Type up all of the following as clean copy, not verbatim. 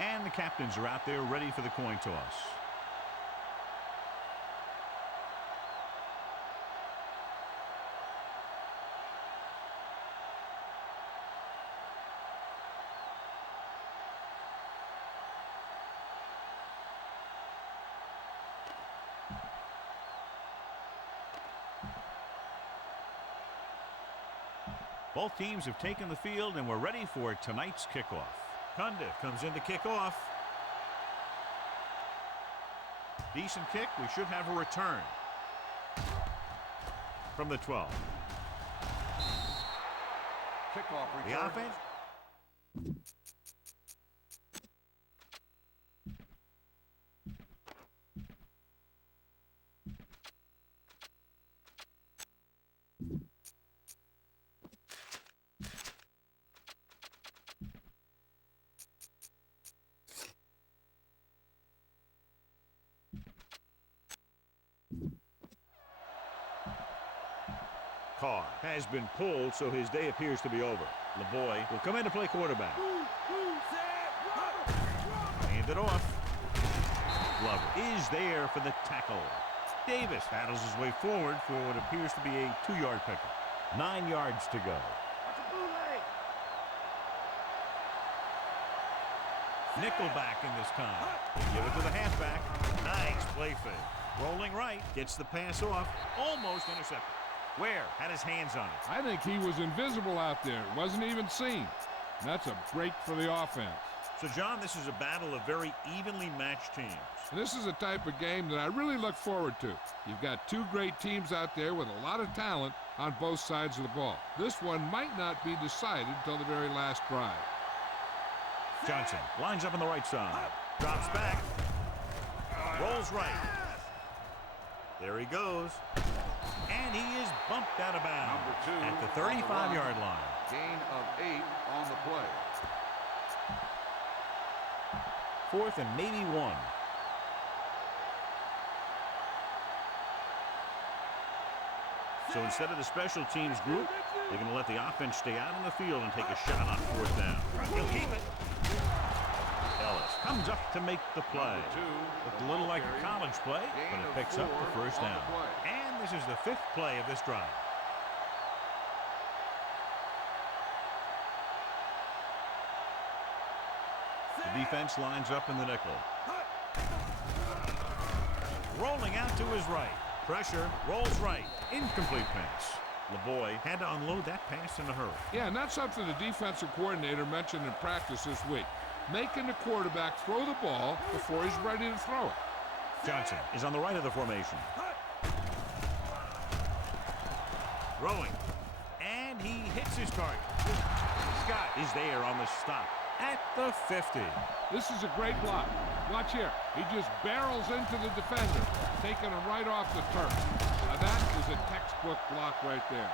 And the captains are out there ready for the coin toss. Both teams have taken the field, and we're ready for tonight's kickoff. Kunda comes in to kick off. Decent kick. We should have a return from the 12. Kickoff return. The offense. Carr has been pulled, so his day appears to be over. LeBoy will come in to play quarterback. Hand it off. Glover is there for the tackle. Davis battles his way forward for what appears to be a 2-yard pickup. 9 yards to go. Nickelback in this time. They give it to the halfback. Nice play fake. Rolling right. Gets the pass off. Almost intercepted. Ware had his hands on it. I think he was invisible out there. Wasn't even seen. And that's a break for the offense. So, John, this is a battle of very evenly matched teams. And this is a type of game that I really look forward to. You've got two great teams out there with a lot of talent on both sides of the ball. This one might not be decided until the very last drive. Johnson lines up on the right side. Drops back. Rolls right. There he goes. And he is bumped out of bounds at the 35-yard line. Gain of 8 on the play. 4th and maybe 1. So instead of the special teams group, they're going to let the offense stay out on the field and take a shot on 4th down. He'll keep it. Ellis comes up to make the play. Looked a little like a college play, but it picks up the first down. And this is the 5th play of this drive. The defense lines up in the nickel. Rolling out to his right. Pressure, rolls right. Incomplete pass. LeBoy had to unload that pass in a hurry. Yeah, and that's something the defensive coordinator mentioned in practice this week. Making the quarterback throw the ball before he's ready to throw it. Johnson is on the right of the formation. Throwing. And he hits his target. Scott is there on the stop at the 50. This is a great block. Watch here. He just barrels into the defender, taking him right off the turf. Now that is a textbook block right there.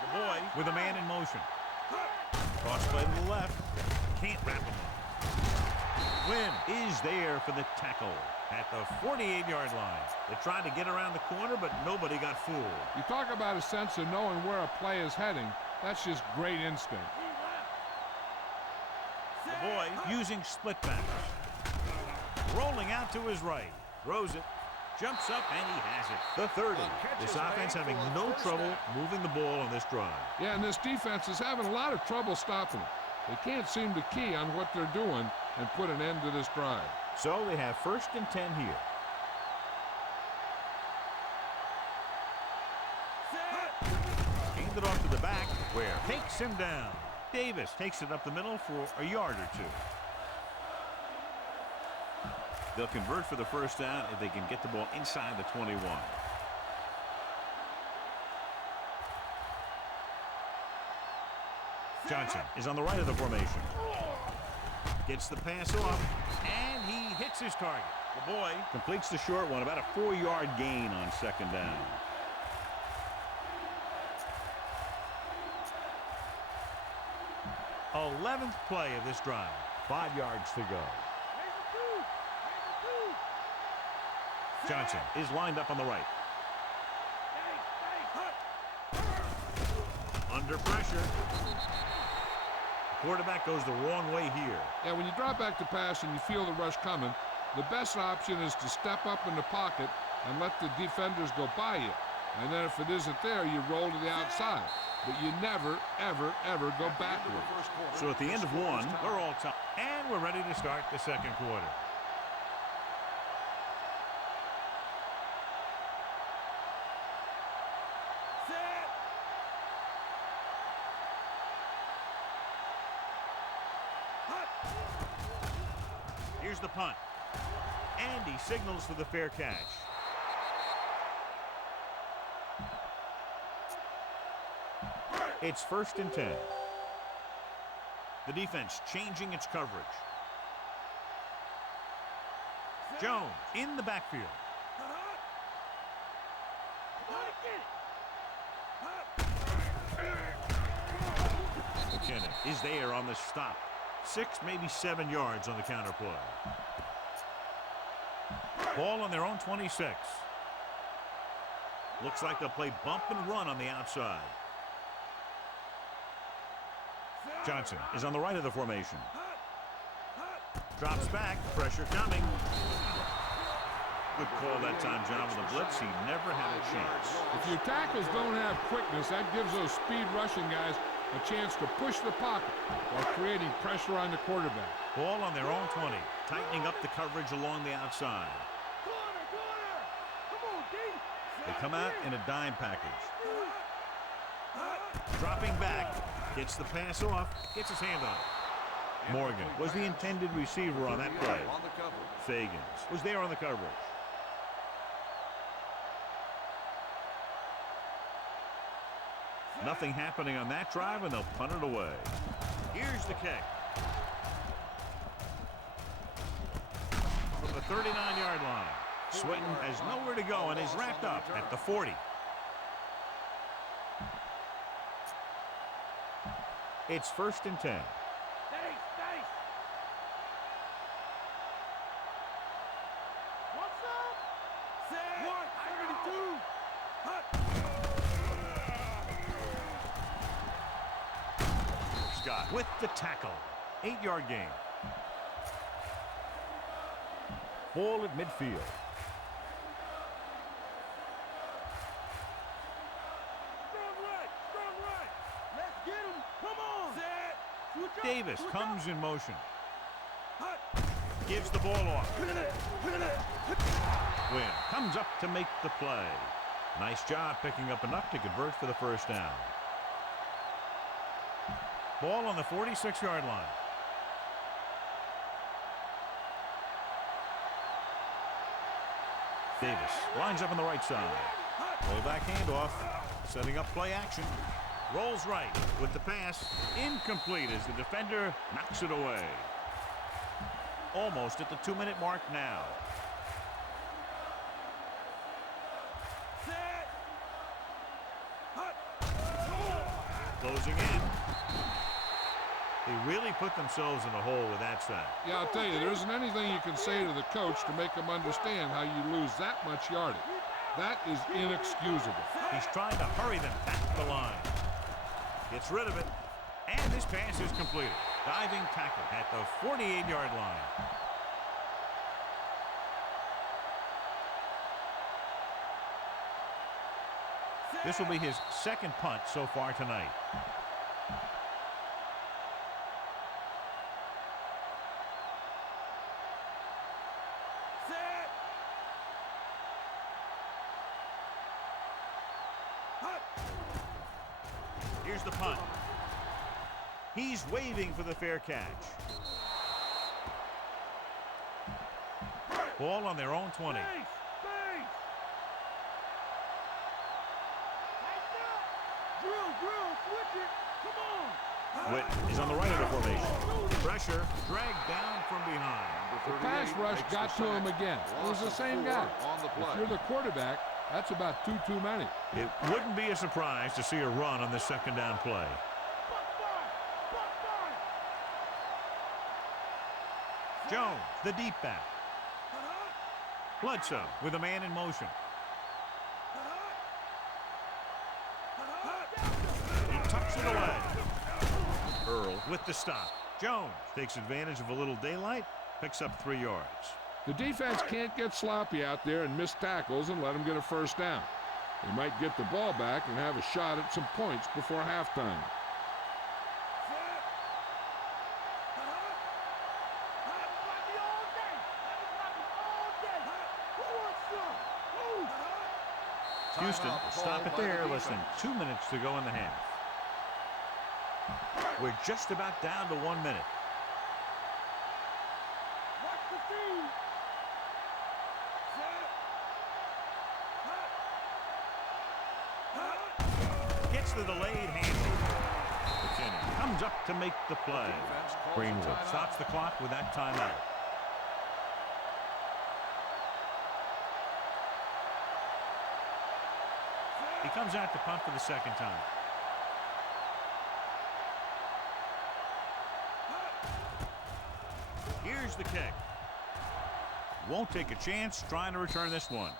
The boy with a man in motion. Cross play to the left. Can't wrap him up. Wynn is there for the tackle at the 48-yard line. They tried to get around the corner, but nobody got fooled. You talk about a sense of knowing where a play is heading. That's just great instinct. The boy using split backs. Rolling out to his right. Throws it. Jumps up, and he has it. The 30. This offense having no trouble moving the ball on this drive. Yeah, and this defense is having a lot of trouble stopping it. They can't seem to key on what they're doing and put an end to this drive. So they have 1st and 10 here. Gained it off to the back, where takes him down. Davis takes it up the middle for a yard or 2. They'll convert for the first down if they can get the ball inside the 21. Johnson is on the right of the formation. Gets the pass off, and he hits his target. The boy completes the short one, about a 4-yard gain on 2nd down. Oh, 11th play of this drive. 5 yards to go. Johnson is lined up on the right. Under pressure. The quarterback goes the wrong way here. Yeah, when you drop back to pass and you feel the rush coming, the best option is to step up in the pocket and let the defenders go by you. And then if it isn't there, you roll to the outside. But you never, ever, ever go backward. So at the end of one, we're all tied. And we're ready to start the second quarter. Here's the punt. And he signals for the fair catch. It's 1st and 10. The defense changing its coverage. Jones in the backfield. McKinnon is there on the stop. 6, maybe 7 yards on the counter play. Ball on their own 26. Looks like they'll play bump and run on the outside. Johnson is on the right of the formation. Drops back, pressure coming. Good call that time, John, with a blitz. He never had a chance. If your tackles don't have quickness, that gives those speed rushing guys a chance to push the pocket while creating pressure on the quarterback. Ball on their own 20, tightening up the coverage along the outside. They come out in a dime package. Dropping back, gets the pass off, gets his hand on it. Morgan was the intended receiver on that play. Fagans was there on the coverage. Nothing happening on that drive, and they'll punt it away. Here's the kick. From the 39-yard line. Swinton has nowhere to go and is wrapped up at the 40. It's 1st and 10. Scott with the tackle. 8-yard gain. Ball at midfield. Davis comes in motion. Gives the ball off. Wynn comes up to make the play. Nice job picking up enough to convert for the first down. Ball on the 46-yard line. Davis lines up on the right side. Rollback handoff. Setting up play action. Rolls right with the pass. Incomplete as the defender knocks it away. Almost at the 2-minute mark now. Closing in. They really put themselves in a hole with that sack. Yeah, I'll tell you, there isn't anything you can say to the coach to make him understand how you lose that much yardage. That is inexcusable. He's trying to hurry them back to the line. Gets rid of it, and this pass is completed. Diving tackle at the 48-yard line. This will be his second punt so far tonight. Here's the punt. He's waving for the fair catch. Ball on their own 20. Witt is on the right of the formation. Pressure dragged down from behind. The pass rush got to him again. It was the same guy. If you're the quarterback, that's about two too many. It wouldn't be a surprise to see a run on the second down play. Jones, the deep back. Bledsoe with a man in motion. He tucks it away. Earl with the stop. Jones takes advantage of a little daylight, picks up 3 yards. The defense can't get sloppy out there and miss tackles and let them get a first down. They might get the ball back and have a shot at some points before halftime. Houston will stop it there. Less than 2 minutes to go in the half. We're just about down to 1 minute. Gets the delayed handoff. McKinney comes up to make the play. Greenwood stops the clock with that timeout. He comes out to punt for the second time. Here's the kick. Won't take a chance trying to return this one.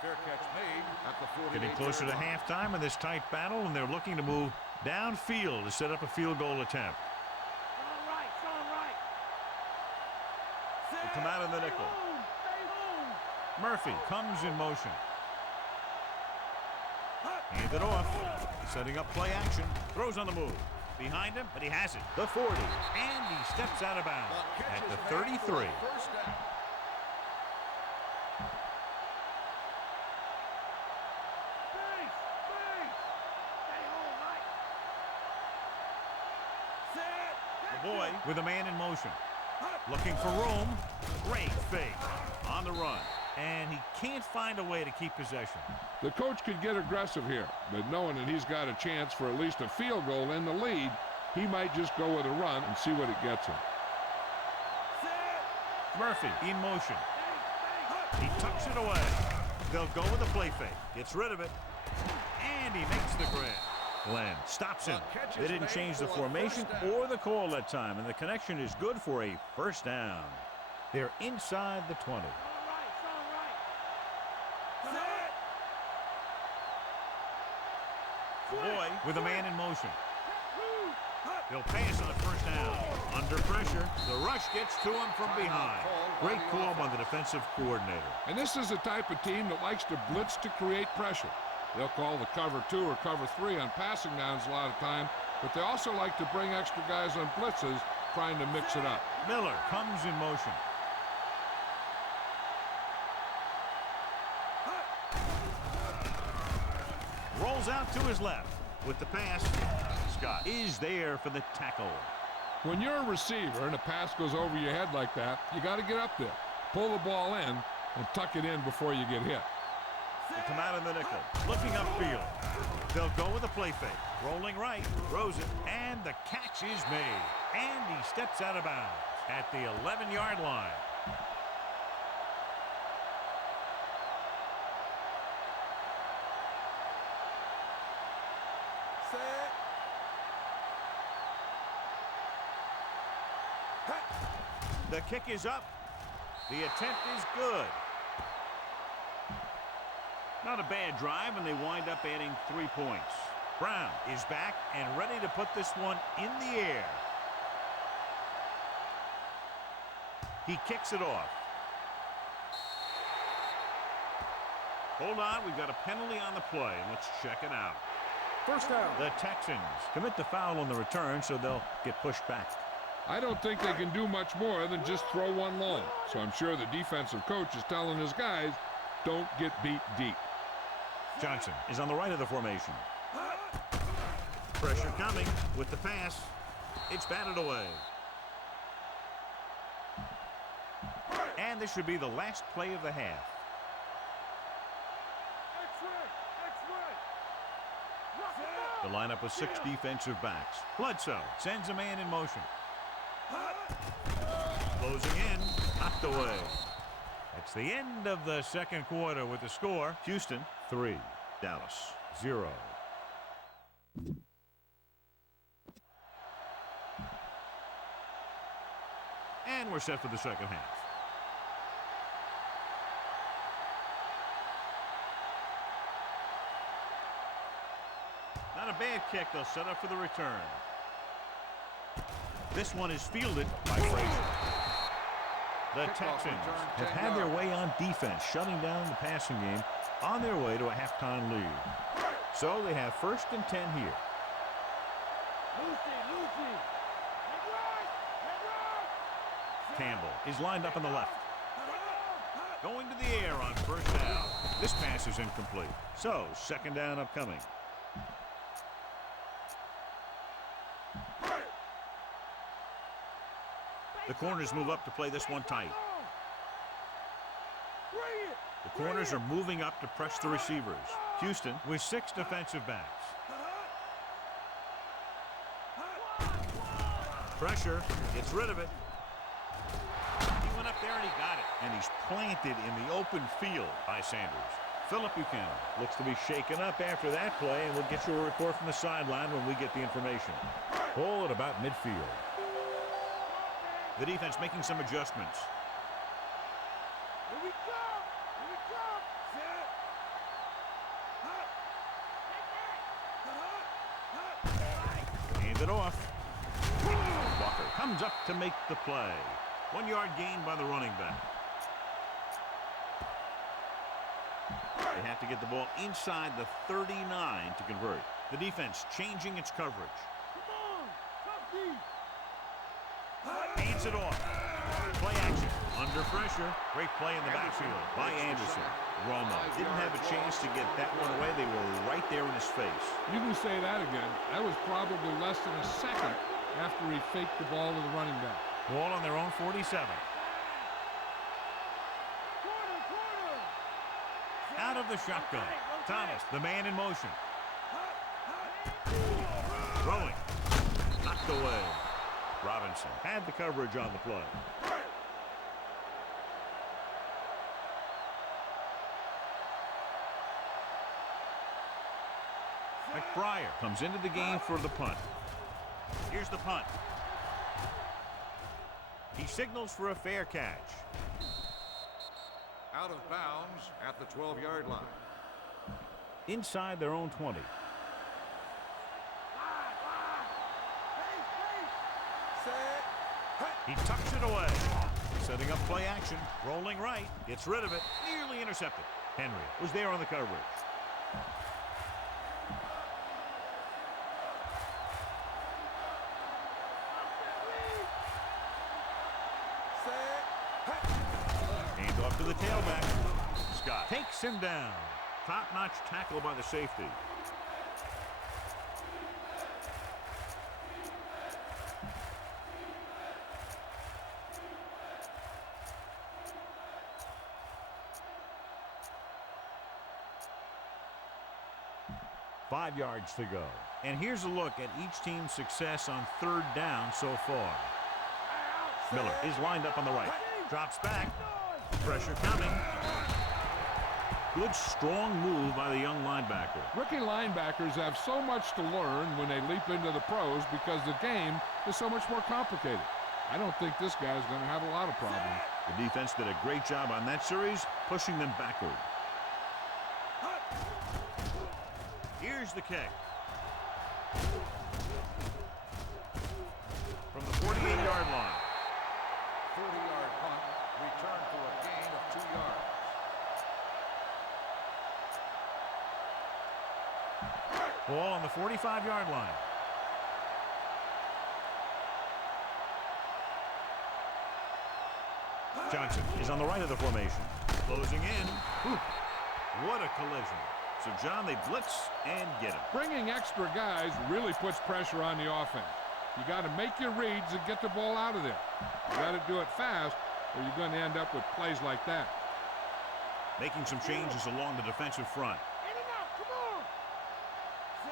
Fair catch made at the 48. Getting closer to halftime in this tight battle, and they're looking to move downfield to set up a field goal attempt. They come out in the nickel. Murphy comes in motion. Hand it off. Setting up play action. Throws on the move. Behind him, but he has it. The 40. And he steps out of bounds at the 33. First down. The boy with a man in motion. Looking for room. Great fake on the run. And he can't find a way to keep possession. The coach could get aggressive here, but knowing that he's got a chance for at least a field goal in the lead, he might just go with a run and see what it gets him. Murphy in motion. He tucks it away. They'll go with a play fake. Gets rid of it. And he makes the grab. Glenn stops him. They didn't change the formation or the call that time, and the connection is good for a first down. They're inside the 20. Boy with a man in motion. He'll pass on first down. Under pressure, the rush gets to him from behind. Great call by the defensive coordinator. And this is the type of team that likes to blitz to create pressure. They'll call the cover 2 or cover 3 on passing downs a lot of time, but they also like to bring extra guys on blitzes, trying to mix it up. Miller comes in motion. Rolls out to his left with the pass. Scott is there for the tackle. When you're a receiver and a pass goes over your head like that, you got to get up there, pull the ball in, and tuck it in before you get hit. They come out in the nickel, looking upfield. They'll go with a play fake. Rolling right, throws it, and the catch is made. And he steps out of bounds at the 11-yard line. The kick is up. The attempt is good. Not a bad drive, and they wind up adding 3 points. Brown is back and ready to put this one in the air. He kicks it off. Hold on, we've got a penalty on the play, and let's check it out. First down. The Texans commit the foul on the return, so they'll get pushed back. I don't think they can do much more than just throw one long. So I'm sure the defensive coach is telling his guys, don't get beat deep. Johnson is on the right of the formation. Pressure coming with the pass. It's batted away. And this should be the last play of the half. The lineup with 6 defensive backs. Bledsoe sends a man in motion. Closing in, knocked away. That's the end of the second quarter with the score. Houston 3, Dallas 0. And we're set for the second half. Not a bad kick. They'll set up for the return. This one is fielded by Frazier. The Texans have had their way on defense, shutting down the passing game on their way to a halftime lead. So they have 1st and 10 here. Campbell is lined up on the left. Going to the air on 1st down. This pass is incomplete. So 2nd down upcoming. The corners move up to play this one tight. The corners are moving up to press the receivers. Houston with 6 defensive backs. Pressure, gets rid of it. He went up there and he got it. And he's planted in the open field by Sanders. Phillip Buchanan looks to be shaken up after that play, and we'll get you a report from the sideline when we get the information. Ball at about midfield. The defense making some adjustments. Here we come! Here we come! Set! Hand it off. Walker comes up to make the play. 1 yard gain by the running back. They have to get the ball inside the 39 to convert. The defense changing its coverage. Come on! Come deep! Hands it off. Play action. Under pressure. Great play in the backfield by Anderson. Romo didn't have a chance to get that one away. They were right there in his face. You can say that again. That was probably less than a second after he faked the ball to the running back. Ball on their own 47. Out of the shotgun. Thomas, the man in motion. Throwing. Knocked away. Robinson had the coverage on the play. McBride comes into the game for the punt. Here's the punt. He signals for a fair catch. Out of bounds at the 12-yard line. Inside their own 20. He tucks it away. Setting up play action. Rolling right. Gets rid of it. Nearly intercepted. Henry was there on the coverage. Hand off to the tailback. Scott takes him down. Top-notch tackle by the safety. Five yards to go. And here's a look at each team's success on 3rd down so far. Miller is lined up on the right. Drops back. Pressure coming. Good, strong move by the young linebacker. Rookie linebackers have so much to learn when they leap into the pros because the game is so much more complicated. I don't think this guy's going to have a lot of problems. The defense did a great job on that series, pushing them backward. Here's the kick. From the 48-yard line. 40-yard punt. Return for a gain of 2 yards. Ball on the 45-yard line. Johnson is on the right of the formation. Closing in. Whew. What a collision. So, John, they blitz and get him. Bringing extra guys really puts pressure on the offense. You got to make your reads and get the ball out of there. You got to do it fast, or you're going to end up with plays like that. Making some changes along the defensive front.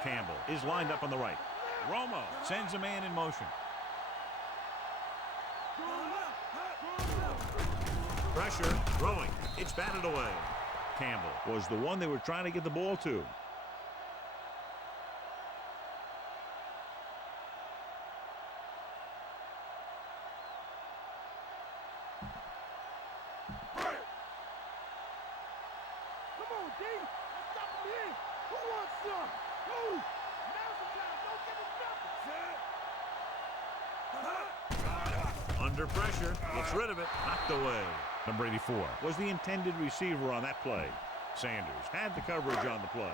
Campbell is lined up on the right. Romo sends a man in motion. Pressure, throwing. It's batted away. Campbell was the one they were trying to get the ball to. Come on, D. Stop him here. Who wants some? Who? Under pressure, gets rid of it, knocked away. Number 84 was the intended receiver on that play. Sanders had the coverage on the play.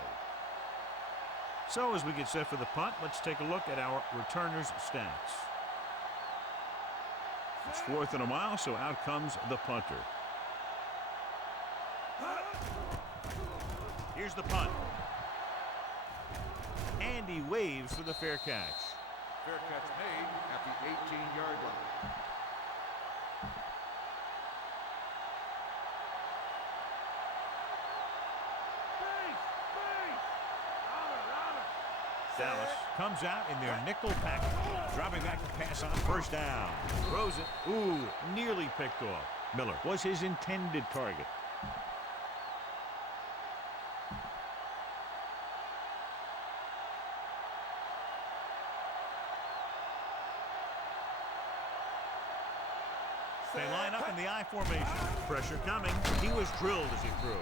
So as we get set for the punt, let's take a look at our returners' stats. It's 4th and a mile, so out comes the punter. Here's the punt. And he waves for the fair catch. Fair catch made at the 18-yard line. Dallas comes out in their nickel package, dropping back to pass on first down. Throws it. Ooh, nearly picked off. Miller was his intended target. They line up in the I formation. Pressure coming. He was drilled as he threw.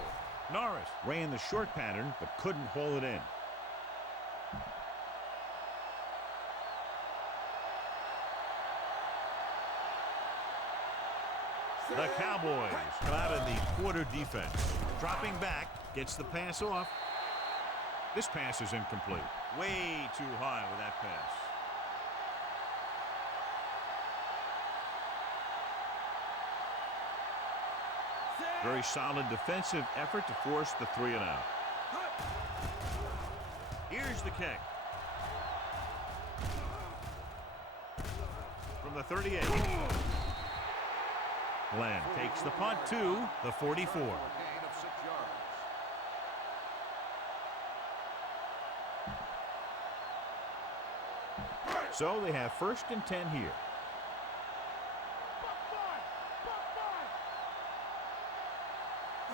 Norris ran the short pattern but couldn't haul it in. The Cowboys come out in the quarter defense. Dropping back, gets the pass off. This pass is incomplete. Way too high with that pass. Very solid defensive effort to force the 3 and out. Here's the kick. From the 38. Glenn takes the punt to the 44. Gain of 6 yards. So they have 1st and 10 here.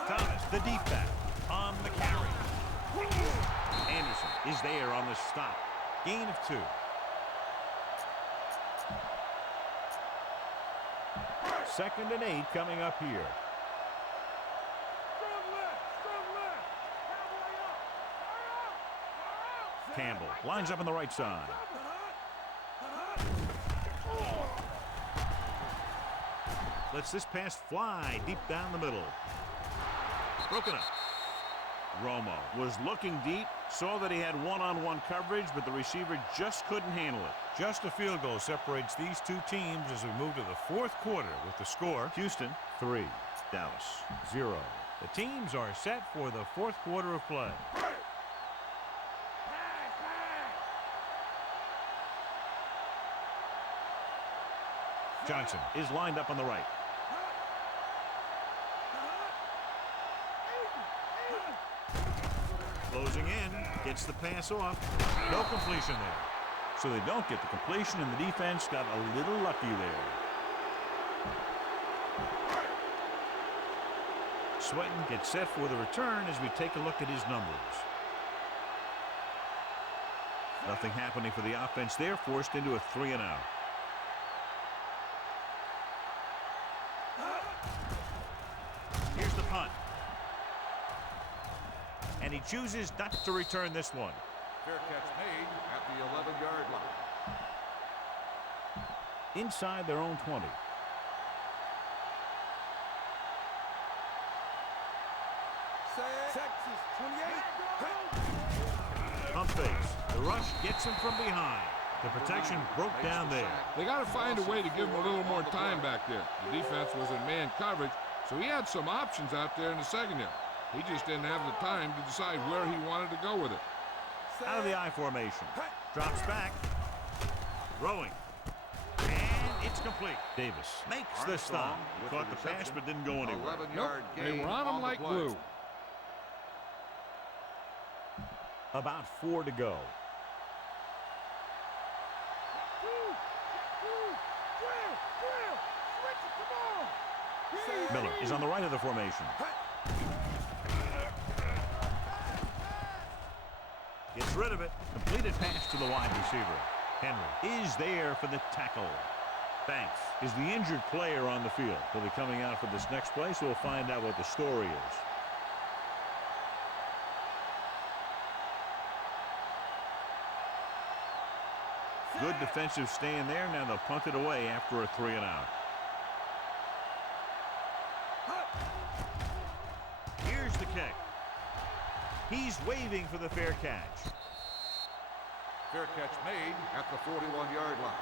Thomas, the deep back, on the carry. Anderson is there on the stop. Gain of 2. Second and 8 coming up here. Campbell lines up on the right side. Lets this pass fly deep down the middle. Broken up. Romo was looking deep, saw that he had one-on-one coverage, but the receiver just couldn't handle it. Just a field goal separates these two teams as we move to the 4th quarter with the score, Houston 3, Dallas 0. The teams are set for the 4th quarter of play. Johnson is lined up on the right. Closing in, gets the pass off. No completion there. So they don't get the completion, and the defense got a little lucky there. Sweaton gets set for the return as we take a look at his numbers. Nothing happening for the offense there, forced into a 3 and out. Here's the punt. And he chooses not to return this one. Fair catch made at the 11-yard line. Inside their own 20. Texas 28. Pump fakes. The rush gets him from behind. The protection broke down there. They got to find a way to give him a little more time back there. The defense was in man coverage, so he had some options out there in the secondary. He just didn't have the time to decide where he wanted to go with it. Out of the I formation. Drops back. Throwing. And it's complete. Davis makes the stop. Caught the pass but didn't go anywhere. Nope, they were on him like glue. About 4 to go. Miller is on the right of the formation. Gets rid of it. Completed pass to the wide receiver. Henry is there for the tackle. Banks is the injured player on the field. He'll be coming out for this next play, so we'll find out what the story is. Good defensive stand there. Now they'll punt it away after a 3-and-out. Here's the kick. He's waving for the fair catch. Fair catch made at the 41-yard line.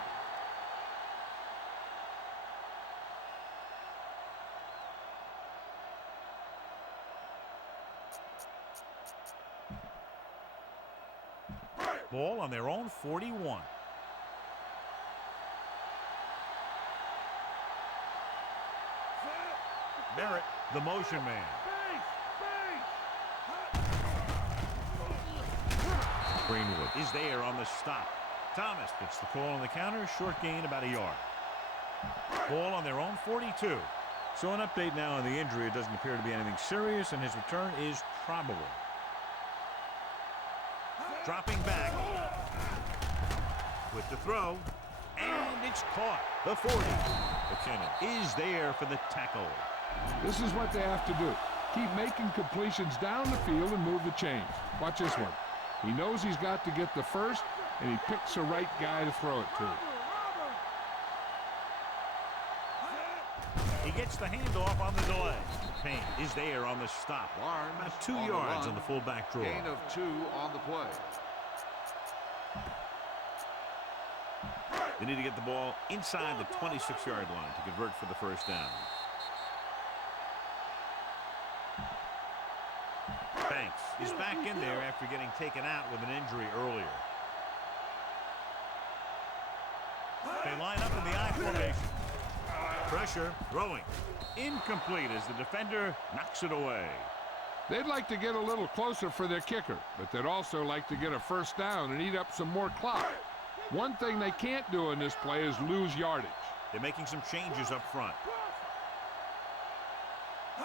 Ball on their own 41. Barrett, the motion man. Greenwood is there on the stop. Thomas gets the call on the counter. Short gain about a yard. Ball on their own 42. So an update now on the injury. It doesn't appear to be anything serious, and his return is probable. Dropping back with the throw, and it's caught. The 40. McKinnon is there for the tackle. This is what they have to do. Keep making completions down the field and move the chains. Watch this one. He knows he's got to get the first, and he picks the right guy to throw it to. He gets the handoff on the delay. Payne is there on the stop. About 2 yards on the fullback draw. Gain of 2 on the play. They need to get the ball inside the 26-yard line to convert for the first down. Banks is back in there after getting taken out with an injury earlier. They line up in the I formation. Pressure, throwing. Incomplete as the defender knocks it away. They'd like to get a little closer for their kicker, but they'd also like to get a first down and eat up some more clock. One thing they can't do in this play is lose yardage. They're making some changes up front.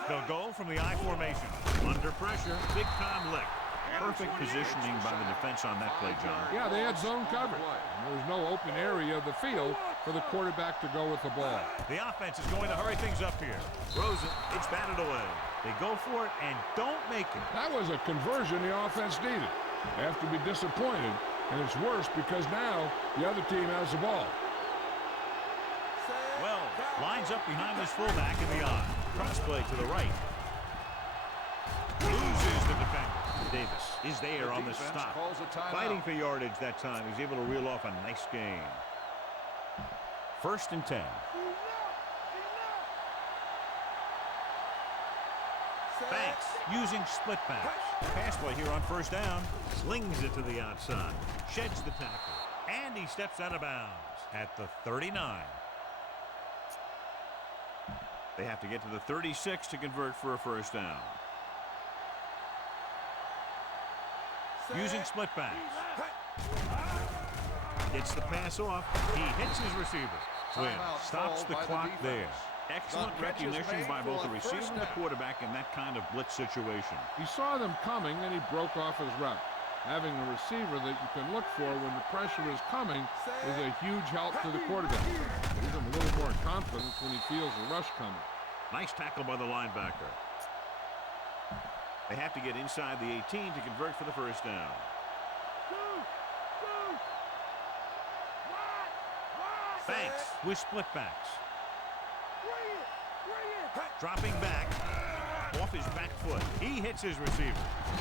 They'll go from the I formation. Under pressure, big time lick. Perfect positioning by the defense on that play, John. Yeah, they had zone coverage. There was no open area of the field for the quarterback to go with the ball. The offense is going to hurry things up here. Throws it. It's batted away. They go for it and don't make it. That was a conversion the offense needed. They have to be disappointed, and it's worse because now the other team has the ball. Wells lines up behind his fullback in the I. Cross play to the right. Loses the defender. Davis is there on the stop. Fighting for yardage that time. He's able to reel off a nice gain. 1st and 10. Banks using split backs. Pass play here on first down. Slings it to the outside. Sheds the tackle. And he steps out of bounds at the 39. They have to get to the 36 to convert for a first down. Using split backs. Gets the pass off. He hits his receiver. Wynn stops the clock there. Excellent recognition by both the receiver and the quarterback in that kind of blitz situation. He saw them coming, and he broke off his route. Having a receiver that you can look for when the pressure is coming is a huge help to the quarterback. Gives him a little more confidence when he feels a rush coming. Nice tackle by the linebacker. They have to get inside the 18 to convert for the first down. Banks with split backs. Dropping back off his back foot. He hits his receiver.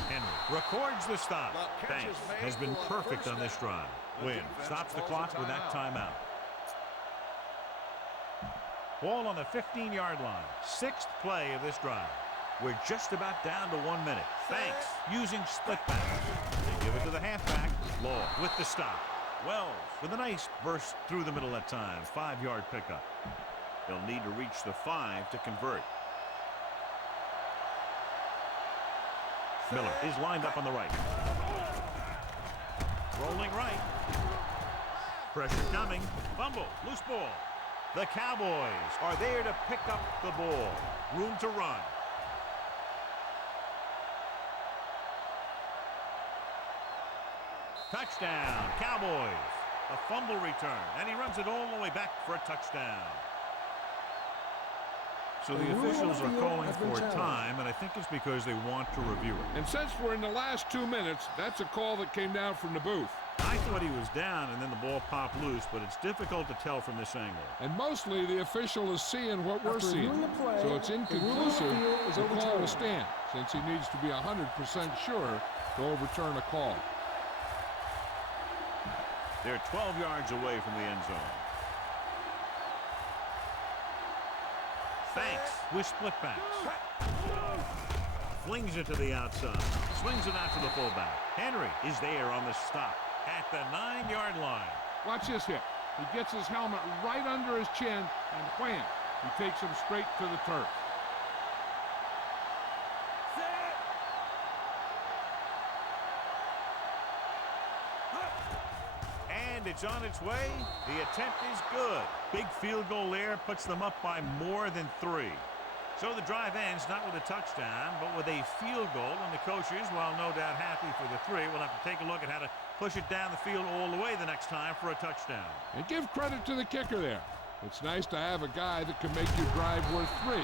Henry records the stop. Banks has been perfect on this drive. Wynn stops the clock with that timeout. Ball on the 15-yard line. 6th play of this drive. We're just about down to 1 minute. Banks using split backs. They give it to the halfback. Law with the stop. Wells with a nice burst through the middle that time. 5-yard pickup. They'll need to reach the 5 to convert. Miller is lined up on the right. Rolling right. Pressure coming. Fumble. Loose ball. The Cowboys are there to pick up the ball. Room to run. Touchdown, Cowboys. A fumble return, and he runs it all the way back for a touchdown. So the officials are calling for time, and I think it's because they want to review it. And since we're in the last 2 minutes, that's a call that came down from the booth. I thought he was down, and then the ball popped loose, but it's difficult to tell from this angle. And mostly the official is seeing what we're After seeing. reviewing the play, So it's inconclusive. the rule is The call will overturned. stand, since he needs to be 100% sure to overturn a call. They're 12 yards away from the end zone. Thanks with split backs. Flings it to the outside. Swings it out to the fullback. Henry is there on the stop at the 9-yard line. Watch this hit. He gets his helmet right under his chin, and wham, he takes him straight to the turf. And it's on its way. The attempt is good. Big field goal there puts them up by more than 3. So the drive ends not with a touchdown, but with a field goal, and the coaches, while no doubt happy for the 3, will have to take a look at how to push it down the field all the way the next time for a touchdown. And give credit to the kicker there. It's nice to have a guy that can make your drive worth 3,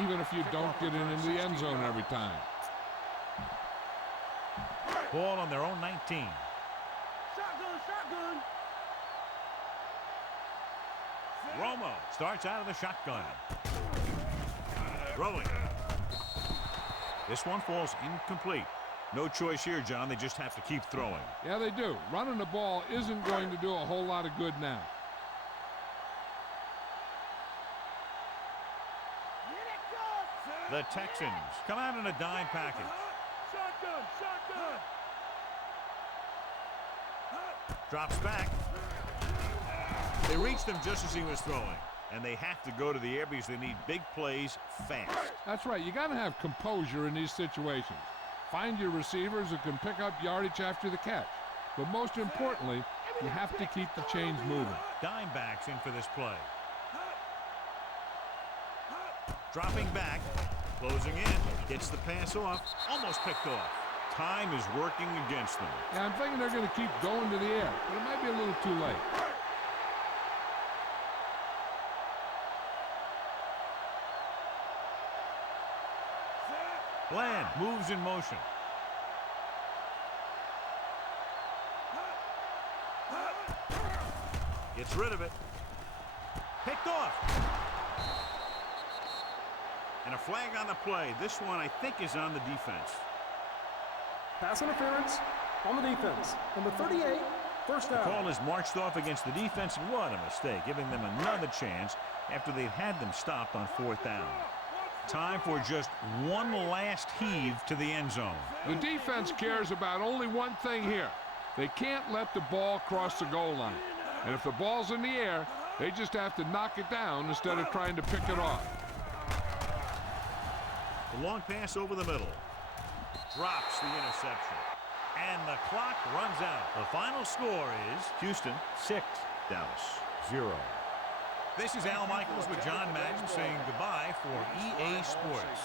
even if you don't get into the end zone every time. Ball on their own 19. Shotgun. Romo starts out of the shotgun. Throwing. This one falls incomplete. No choice here, John. They just have to keep throwing. Yeah, they do. Running the ball isn't going to do a whole lot of good now. The Texans come out in a dime package. Shotgun. Drops back. They reached him just as he was throwing. And they have to go to the air because they need big plays fast. That's right. You got to have composure in these situations. Find your receivers who can pick up yardage after the catch. But most importantly, you have to keep the chains moving. Dime backs in for this play. Dropping back. Closing in. Gets the pass off. Almost picked off. Time is working against them. Yeah, I'm thinking they're going to keep going to the air, but it might be a little too late. Bland moves in motion. Gets rid of it. Picked off. And a flag on the play. This one, I think, is on the defense. Pass interference on the defense. Number 38, first down. The call is marched off against the defense, and what a mistake, giving them another chance after they'd had them stopped on 4th down. Time for just one last heave to the end zone. The defense cares about only one thing here. They can't let the ball cross the goal line. And if the ball's in the air, they just have to knock it down instead of trying to pick it off. The long pass over the middle. Drops the interception. And the clock runs out. The final score is Houston 6, Dallas 0. This is Al Michaels with John Madden saying goodbye for EA Sports.